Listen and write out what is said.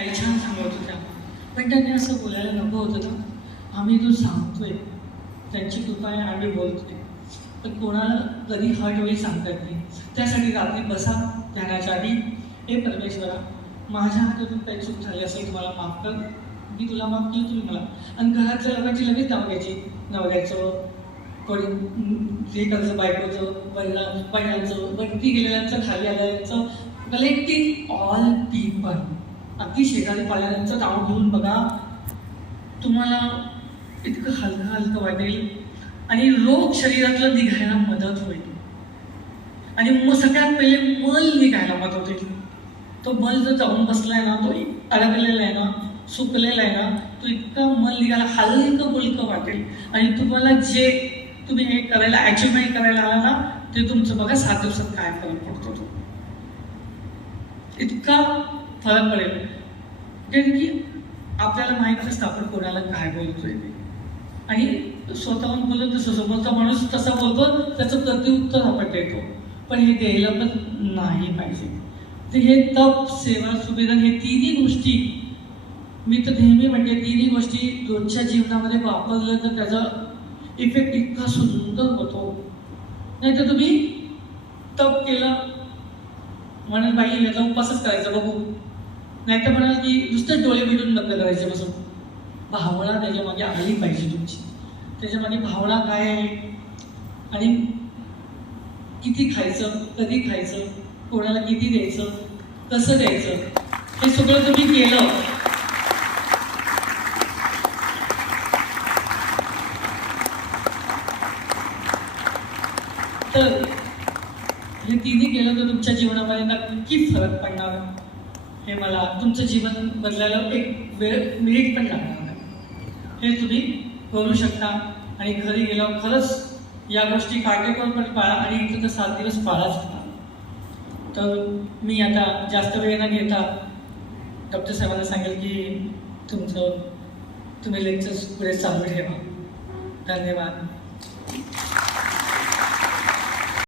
काही छान सांगत होत्या. पण त्यांनी असं बोलायला नको होतं ना. आम्ही तो सांगतोय. त्यांची कृपा आहे आम्ही बोलतोय. पण कोणाला कधी हट होईल सांगता येत नाही. त्यासाठी रात्री बसा ध्यानाच्या आधी. हे परमेश्वरा माझ्या हातातून काही चूक झाली असेल तुम्हाला माफ कर. मी तुला माफ केलं तुम्ही मला. आणि घरातल्या लोकांची लगेच नाव घ्यायची. नवऱ्याचं कोणी हे करायचं बायकोचं बैला बैलांचं वरती गेलेल्यांचं खाली आल्याचं कलेक्टिंग ऑल पीपल अगदी शेजारी पाल्यांचं नाव घेऊन बघा. तुम्हाला इतकं हलकं हलकं वाटेल. आणि रोग शरीरातलं निघायला मदत होईल. आणि मग सगळ्यात पहिले मल निघायला मदत होईल. तो मल जो जाऊन बसलाय ना तो अडकलेला आहे ना सुकलेला आहे ना तो इतका मल निघायला हलकं बुलकं वाटेल. आणि तुम्हाला जे तुम्ही हे करायला अचिव्हमेंट करायला आला ना ते तुमचं बघा सात दिवसात काय फरक पडतो तो. इतका फरक पडेल. कारण की आपल्याला माहीत नसतं आपण कोणाला काय बोलतोय ते. आणि स्वतःहून बोलत तसं समोरचा माणूस तसा बोलतो त्याचं प्रत्युत्तर आपण देतो. पण हे द्यायला पण नाही पाहिजे. तर हे तप सेवा सुविधा हे तिन्ही गोष्टी मी तर नेहमी म्हणते तिन्ही गोष्टी रोजच्या जीवनामध्ये वापरलं तर त्याचा इफेक्ट इतका सुंदर होतो. नाही तर तुम्ही तप केलं. म्हणून बाई याचा उपासच करायचा बघू. नाही तर म्हणाल की नुसतं डोळे मिटून बंद करायचे बसून. भावना त्याच्यामागे आली पाहिजे तुमची. त्याच्यामागे भावना काय आहे? आणि किती खायचं कधी खायचं कोणाला किती द्यायचं कसं द्यायचं हे सगळं तुम्ही केलं. तर हे तिन्ही केलं तर तुमच्या जीवनामध्ये नक्की फरक पडणार. हे मला तुमचं जीवन बदलायला एक वेळ मिनिट पण लागणार नाही. हे तुम्ही करू शकता आणि घरी गेल्यावर खरंच या गोष्टी काटेकोरपणे पाळा आणि इथं तर सात दिवस पाळाच पाळा तर मी आता जास्त वेळ न घेता डॉक्टर साहेबांना सांगेल की तुमचं तुम्ही लेक्चर्स पुढे चालू ठेवा. धन्यवाद.